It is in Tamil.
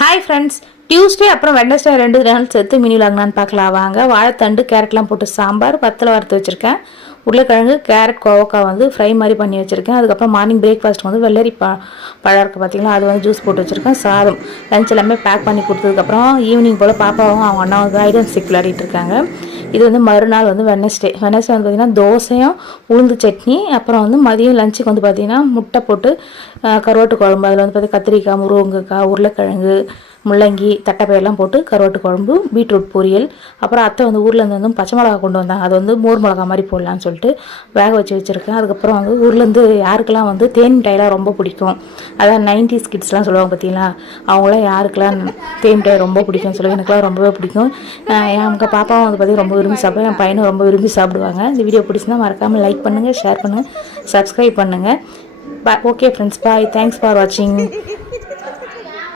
ஹாய் ஃப்ரெண்ட்ஸ், டியூஸ்டே அப்புறம் வெட்னஸ்டே 2 நாள் சேர்த்து மினி விலாக்னான்னு பார்க்கலாம் வாங்க. வாழைத்தண்டு கேரட்லாம் போட்டு சாம்பார், வத்தலை வறுத்து வச்சுருக்கேன். உருளைக்கிழங்கு கேரட் கோவக்காய் வந்து ஃப்ரை மாதிரி பண்ணி வச்சுருக்கேன். அதுக்கப்புறம் மார்னிங் பிரேக்ஃபாஸ்ட் வந்து வெள்ளரி பழம் இருக்குது பார்த்தீங்களா, அது வந்து ஜூஸ் போட்டு வச்சுருக்கேன். சாதம் லஞ்ச் எல்லாமே பேக் பண்ணி கொடுத்ததுக்கப்புறம் ஈவினிங் போல் பாப்பாவும் அவங்க அண்ணாவும் கைடன்ஸ் ஸ்டிக் விளையாடிட்டு இருக்காங்க. இது வந்து மறுநாள் வந்து வெட்னஸ்டே வந்து பார்த்திங்கன்னா தோசையும் உளுந்து சட்னி, அப்புறம் வந்து மதியம் லஞ்சுக்கு வந்து பார்த்திங்கன்னா முட்டை போட்டு கருவாட்டு குழம்பு, அதில் வந்து பார்த்திங்கன்னா கத்திரிக்காய், முருங்கைக்காய், உருளைக்கிழங்கு, முள்ளங்கி, தட்டைப்பயிரெலாம் போட்டு கருவாட்டு குழம்பு, பீட்ரூட் பொரியல். அப்புறம் அத்தை வந்து ஊர்லேருந்து வந்து பச்சை மிளகா கொண்டு வந்தாங்க, அது வந்து மோர் மிளகா மாதிரி போடலான்னு சொல்லிட்டு வேக வச்சுருக்கேன். அதுக்கப்புறம் வந்து ஊர்லேருந்து யாருக்கெல்லாம் வந்து தேன் மிட்டாயெலாம் ரொம்ப பிடிக்கும், அதான் 90s கிட்ஸ்லாம் சொல்லுவாங்க பார்த்தீங்களா, அவங்களாம் யாருக்கெல்லாம் தேன் மிட்டாய் ரொம்ப பிடிக்கும்னு சொல்லி எனக்குலாம் ரொம்பவே பிடிக்கும். எங்கள் பாப்பாவும் வந்து பார்த்திங்கன்னா ரொம்ப விரும்பி சாப்பிடுவேன், என் பையனும் ரொம்ப விரும்பி சாப்பிடுவாங்க. இந்த வீடியோ பிடிச்சிருந்தா மறக்காமல் லைக் பண்ணுங்கள், ஷேர் பண்ணுங்கள், சப்ஸ்கிரைப் பண்ணுங்கள். Okay friends, bye. Thanks for வாட்சிங்.